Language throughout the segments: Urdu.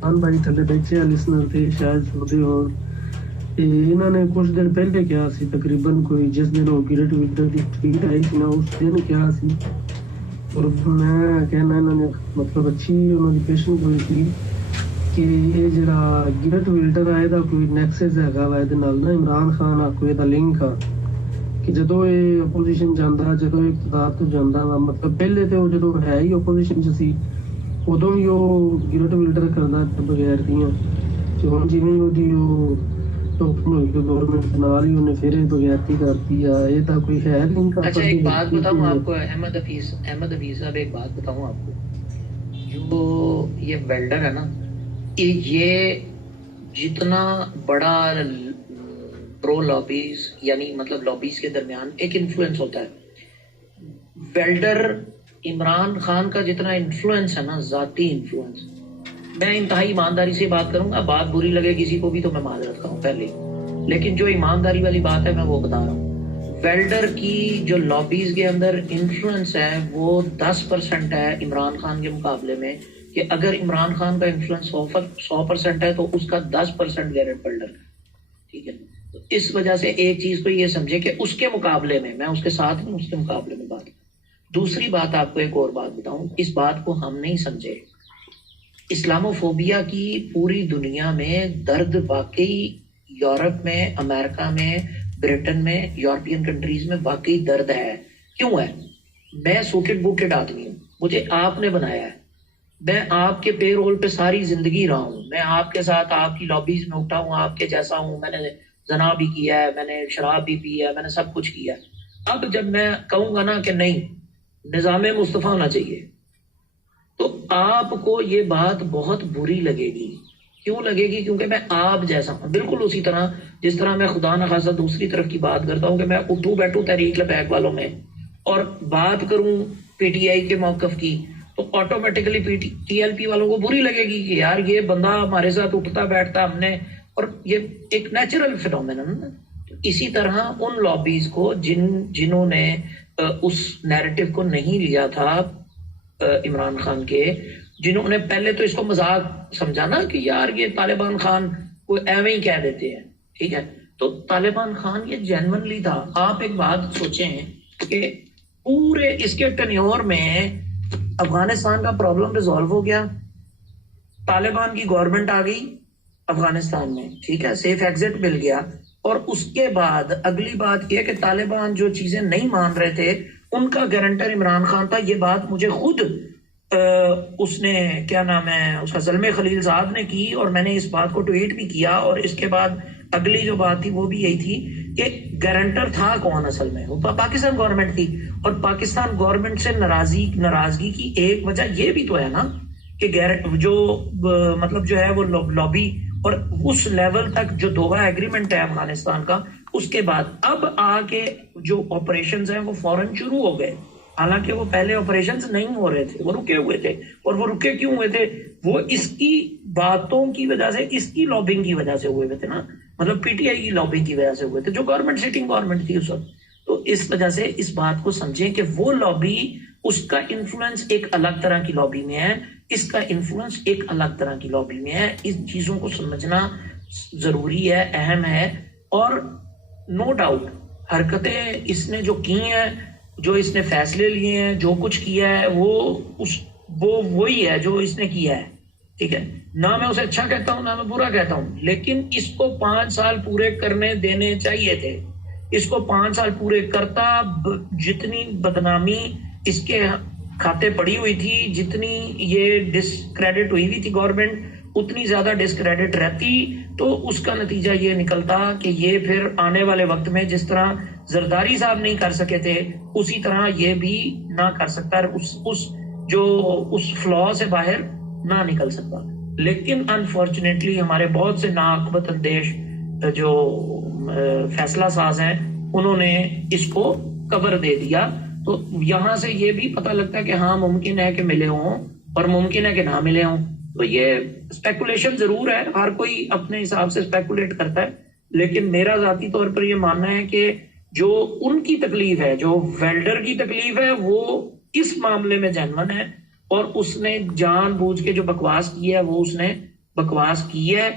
بھائی تھلے بیٹھے لسنر تھے شاید سنتے ہو، انہوں نے کچھ دن پہلے کیا سی تقریباً کوئی جس دن وہ گرٹ ولٹر کی ٹویٹ آئی سی نا اس دن کیا سی، اور میں کہنا انہوں نے مطلب اچھی انہوں نے پیشن گوئی سی کہ یہ جڑا گرٹ ولٹر ہے دا کوئی نیکسس ہے وا یہ نال نا عمران خان آ کوئی دا لنک آ کہ جدو یہ اپوزیشن جانا جدو اقتدار تو جانا وا مطلب پہلے تو جدو ہے ہی اپوزیشن چ سی ادو بھی وہ گرٹ ولٹر کرنا بغیر دیاں ہوں جی گورنمنٹ نال ہی انہیں پھر بغیرتی کرتی ہے یہ تو کوئی ہے لنک اچھا ایک بات بتاؤں آپ کو احمد حفیظ صاحب، ایک بات بتاؤں آپ کو، جو یہ ویلڈر ہے نا، یہ جتنا بڑا پرو لابیز یعنی مطلب لابیز کے درمیان ایک انفلوئنس ہوتا ہے، ویلڈر عمران خان کا جتنا انفلوئنس ہے نا، ذاتی انفلوئنس، میں انتہائی ایمانداری سے بات کروں گا، بات بری لگے کسی کو بھی تو میں معذرت کروں پہلے، لیکن جو ایمانداری والی بات ہے میں وہ بتا رہا ہوں۔ ویلڈر کی جو لابیز کے اندر انفلوئنس ہے وہ 10% ہے عمران خان کے مقابلے میں، کہ اگر عمران خان کا انفلوئنس 100% ہے تو اس کا 10% گیرٹ ویلڈر کا، ٹھیک ہے؟ تو اس وجہ سے ایک چیز کو یہ سمجھے کہ اس کے مقابلے میں، میں اس کے ساتھ نہیں، اس کے مقابلے میں بات۔ دوسری بات آپ کو ایک اور بات بتاؤں، اس بات کو ہم نہیں سمجھے، اسلاموفوبیا کی پوری دنیا میں درد واقعی یورپ میں، امریکہ میں، برٹن میں، یورپین کنٹریز میں واقعی درد ہے۔ کیوں ہے؟ میں سوکٹ بوکٹ آدمی ہوں، مجھے آپ نے بنایا ہے، میں آپ کے پے رول پہ ساری زندگی رہا ہوں، میں آپ کے ساتھ آپ کی لابیز میں اٹھا ہوں، آپ کے جیسا ہوں، میں نے زنا بھی کیا ہے، میں نے شراب بھی پی ہے، میں نے سب کچھ کیا ہے۔ اب جب میں کہوں گا نا کہ نہیں نظام مصطفیٰ ہونا چاہیے، تو آپ کو یہ بات بہت بری لگے گی۔ کیوں لگے گی؟ کیونکہ میں آپ جیسا ہوں، بالکل اسی طرح جس طرح میں خدا نخواستہ دوسری طرف کی بات کرتا ہوں کہ میں اٹھوں بیٹھوں تحریک لبیک والوں میں اور بات کروں پی ٹی آئی کے موقف کی، تو آٹومیٹکلی ٹی ایل پی والوں کو بری لگے گی کہ یار یہ بندہ ہمارے ساتھ اٹھتا بیٹھتا، ہم نے، اور یہ ایک نیچرل فینومینن۔ اسی طرح ان لابیز کو جنہوں نے اس نیریٹو کو نہیں لیا تھا عمران خان کے، جنہوں نے پہلے تو اس کو مذاق سمجھا نا کہ یار یہ طالبان خان کو ایویں ہی کہہ دیتے ہیں، ٹھیک ہے؟ تو طالبان خان یہ جینونلی تھا۔ آپ ایک بات سوچیں کہ پورے اس کے ٹینیور میں افغانستان کا پرابلم ریزالو ہو گیا، طالبان کی گورنمنٹ آ گئی افغانستان میں، ٹھیک ہے، سیف ایگزٹ مل گیا، اور اس کے بعد اگلی بات یہ کہ طالبان جو چیزیں نہیں مان رہے تھے ان کا گارنٹر عمران خان تھا۔ یہ بات مجھے خود اس نے کیا نام ہے اس کا زلمے خلیل صاحب نے کی، اور میں نے اس بات کو ٹویٹ بھی کیا، اور اس کے بعد اگلی جو بات تھی وہ بھی یہی تھی کہ گارنٹر تھا کون اصل میں، وہ پاکستان گورنمنٹ تھی، اور پاکستان گورنمنٹ سے ناراضگی کی ایک وجہ یہ بھی تو ہے نا کہ جو مطلب جو ہے وہ لابی اور اس لیول تک جو دوحہ ایگریمنٹ ہے افغانستان کا، اس کے بعد اب آ کے جو آپریشنز ہیں وہ فوراً شروع ہو گئے، حالانکہ وہ پہلے آپریشنز نہیں ہو رہے تھے، وہ رکے ہوئے تھے، اور وہ رکے کیوں ہوئے تھے؟ وہ اس کی باتوں کی وجہ سے، اس کی لابنگ کی وجہ سے ہوئے تھے نا، مطلب پی ٹی آئی کی لابنگ کی وجہ سے ہوئے تھے، جو گورنمنٹ سٹنگ گورنمنٹ تھی اس وقت۔ تو اس وجہ سے اس بات کو سمجھیں کہ وہ لابی، اس کا انفلوئنس ایک الگ طرح کی لابی میں ہے، اس کا انفلوئنس ایک الگ طرح کی لابی میں ہے۔ اس چیزوں کو سمجھنا ضروری ہے، اہم ہے، اور نو ڈاؤٹ حرکتیں اس نے جو کی ہیں، جو اس نے فیصلے لیے ہیں، جو کچھ کیا ہے، وہ وہی ہے جو اس نے کیا ہے، ٹھیک ہے؟ نہ میں اسے اچھا کہتا ہوں نہ میں برا کہتا ہوں، لیکن اس کو 5 سال پورے کرنے دینے چاہیے تھے۔ اس کو 5 سال پورے کرتا، جتنی بدنامی اس کے کھاتے پڑی ہوئی تھی، جتنی یہ ڈسکریڈٹ ہوئی ہوئی تھی گورنمنٹ، اتنی زیادہ ڈسکریڈٹ رہتی، تو اس کا نتیجہ یہ نکلتا کہ یہ پھر آنے والے وقت میں جس طرح زرداری صاحب نہیں کر سکے تھے اسی طرح یہ بھی نہ کر سکتا، اس فلا سے باہر نہ نکل سکتا۔ لیکن انفارچونیٹلی ہمارے بہت سے ناعاقبت اندیش جو فیصلہ ساز ہیں انہوں نے اس کو کور دے دیا۔ تو یہاں سے یہ بھی پتہ لگتا ہے کہ ہاں ممکن ہے کہ ملے ہوں اور ممکن ہے کہ نہ ملے ہوں، تو یہ اسپیکولیشن ضرور ہے، ہر کوئی اپنے حساب سے اسپیکولیٹ کرتا ہے، لیکن میرا ذاتی طور پر یہ ماننا ہے کہ جو ان کی تکلیف ہے، جو ویلڈر کی تکلیف ہے، وہ اس معاملے میں جینون ہے، اور اس نے جان بوجھ کے جو بکواس کی ہے وہ اس نے بکواس کی ہے،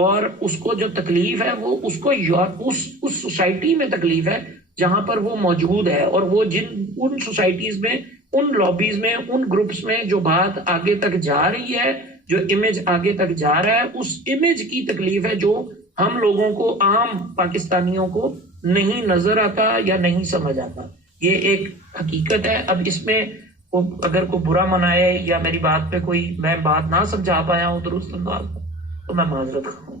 اور اس کو جو تکلیف ہے وہ اس کو اس سوسائٹی میں تکلیف ہے جہاں پر وہ موجود ہے، اور وہ ان سوسائٹیز میں، ان لابیز میں، ان گروپس میں جو بات آگے تک جا رہی ہے، جو امیج آگے تک جا رہا ہے، اس امیج کی تکلیف ہے جو ہم لوگوں کو، عام پاکستانیوں کو نہیں نظر آتا یا نہیں سمجھ آتا. یہ ایک حقیقت ہے. اب اس میں اگر کوئی برا منائے یا میری بات پہ کوئی میں بات نہ سمجھا پایا ہوں درست انداز میں تو میں معذرت کروں.